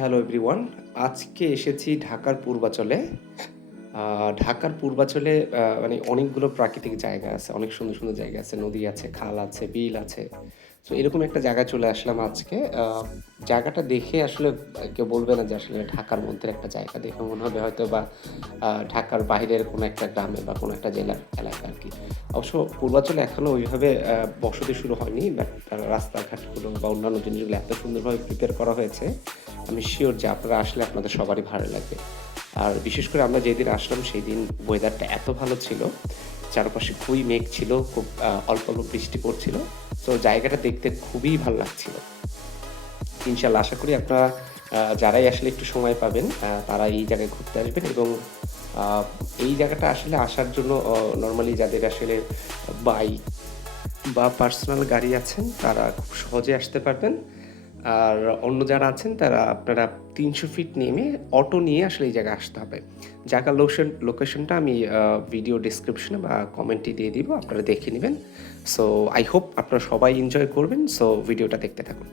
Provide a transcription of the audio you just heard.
Hello everyone. আজকে এসেছি ঢাকার পূর্বাচলে। ঢাকার পূর্বাচলে মানে অনেকগুলো প্রাকৃতিক জায়গা আছে। অনেক সুন্দর, সুন্দর জায়গা আছে। নদী আছে, খাল আছে, বিল আছে। সো এরকম একটা জায়গায় চলে আসলাম আজকে। জায়গাটা দেখে আসলে কেউ বলবে না যে আসলে ঢাকার মধ্যে একটা জায়গা। দেখে মনে হবে হয়তোবা ঢাকার বাহিরের কোনো একটা গ্রামে বা কোনো একটা জেলার এলাকা আরকি। অবশ্য পূর্বাচলে এখনো ওইভাবে বসতি শুরু হয়নি। বাট রাস্তাঘাটগুলো বা অন্যান্য জিনিসগুলো এত সুন্দরভাবে প্রিপেয়ার করা হয়েছে, আমি সিউর যে আপনারা আসলে আপনাদের সবারই ভালো লাগবে। আর বিশেষ করে আমরা যেদিন আসলাম সেইদিন ওয়েদারটা এত ভালো ছিল, চারপাশে খুবই মেঘ ছিল, খুব অল্প, অল্প বৃষ্টি পড়ছিল। সো জায়গাটা দেখতে খুবই ভাল লাগছিল। ইনশাআল্লাহ আশা করি আপনারা যারাই আসলে একটু সময় পাবেন তারা এই জায়গায় ঘুরতে আসবেন এবং আ এই জায়গাটা আসলে আসার জন্য নরমালি যাদের আসলে বাইক বা পার্সোনাল গাড়ি আছেন তারা খুব সহজে আসতে পারবেন। আর অন্য যারা আছেন তারা আপনারা ৩০০ ফিট নেমে অটো নিয়ে আসলে এই জায়গায় আসতে হবে। জায়গার লোকেশনটা আমি ভিডিও ডেসক্রিপশনে বা কমেন্টে দিয়ে দিব। আপনারা দেখে নিবেন। সো আই হোপ আপনারা সবাই এনজয় করবেন। সো ভিডিওটা দেখতে থাকুন।